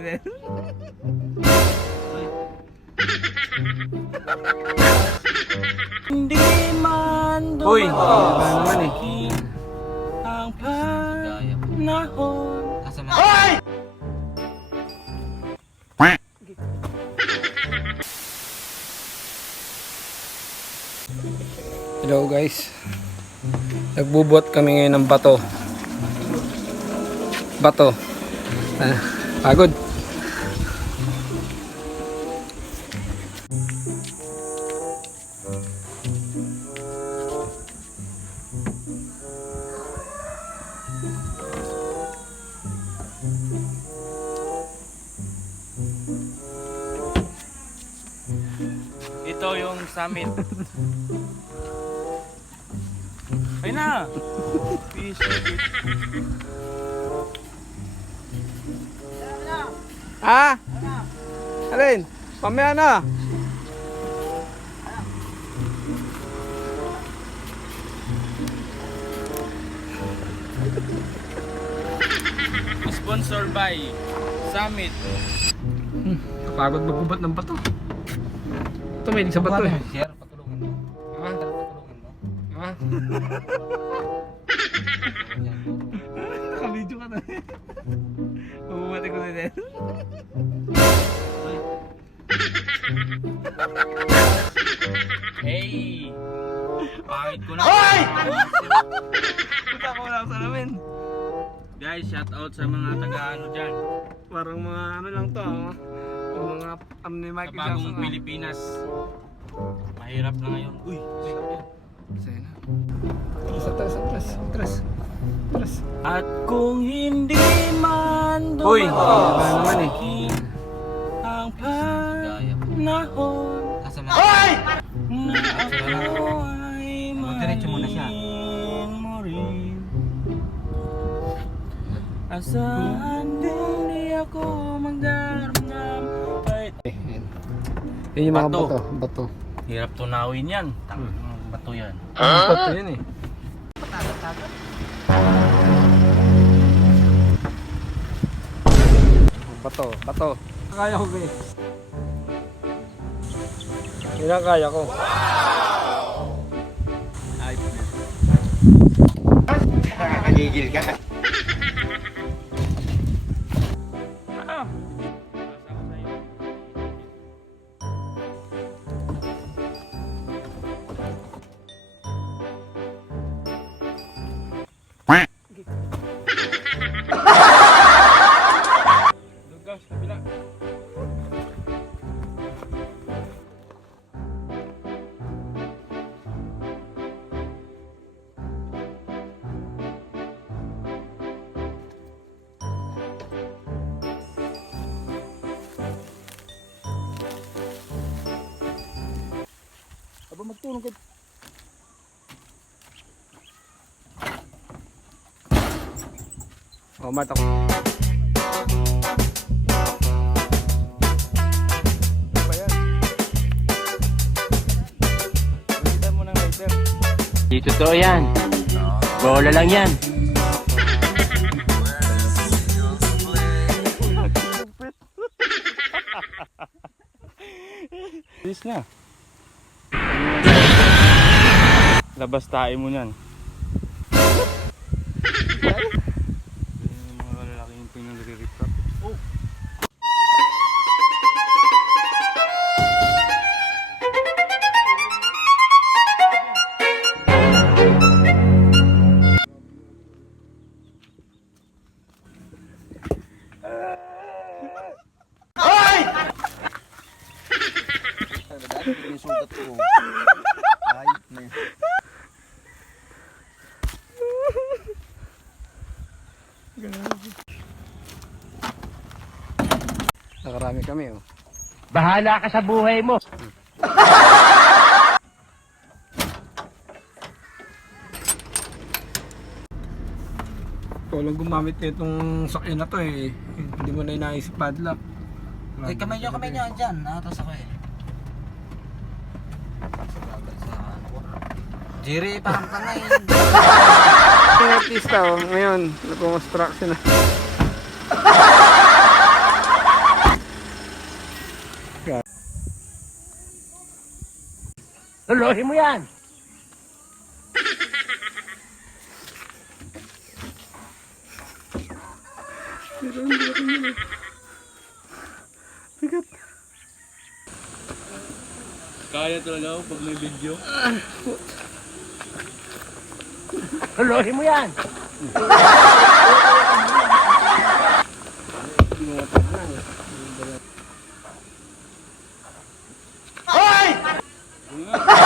din. Hindi man Uy! naman eh. Ang panahon. Hoy! Hello guys, nagbubuhat kami ngayon ng bato. Pagod. Ito yung summit. Ay na! Fish. Ah? Alin? Pamaya na. Sponsored by Summit. Pagod magbubat ng bato. Ito may sa bato eh. Share, patulungan mo. Ha? Patulungan mo. Ha? Naka-video ka na. Bumati ko din. Hey! Pangit ko na. Hoy! Puta ko lang sa namin. Guys, shout out sa mga taga-ano dyan. Parang mga ano lang to. Mga ni Sa Michael bagong Jackson. Pilipinas. Mahirap na ngayon. Uy! Sa'yo na. Atras. At kung hindi man Uy! naman eh. ang panahon Hoy! na ako ay Diretso muna siya. mahalin mo rin. Asahan din di ako magdaramdam kahit Yun yung mga Bato. bato. hirap tunawin yan. Bato yan. Bato yun eh. Bato. Kaya ko guys. Yun ang kaya ko. Nakakagigil ka. Lugas, kabila. Aba magtulong ka. Oh, mata ko. Ba yan? Kita mo ng lighter. Di totoo yan. Bola lang yan. Bilis na. Labas tayo mo niyan. Mga lalaking pinag-re-recap. Oh! Yung sugat ko. Ayop na yan. Nakarami kami oh. Bahala ka sa buhay mo. Ikaw lang gumamit nitong sakyan na to eh. Hindi mo na inaisip padlock. Ay, kamay nyo dyan. Natas ako eh. Jerry, parang tangay. Yung artista oh, ngayon, nag-construction na. Lolohin mo yan. Kaya talaga ako pag may video. Lolohin mo yan. Hoy!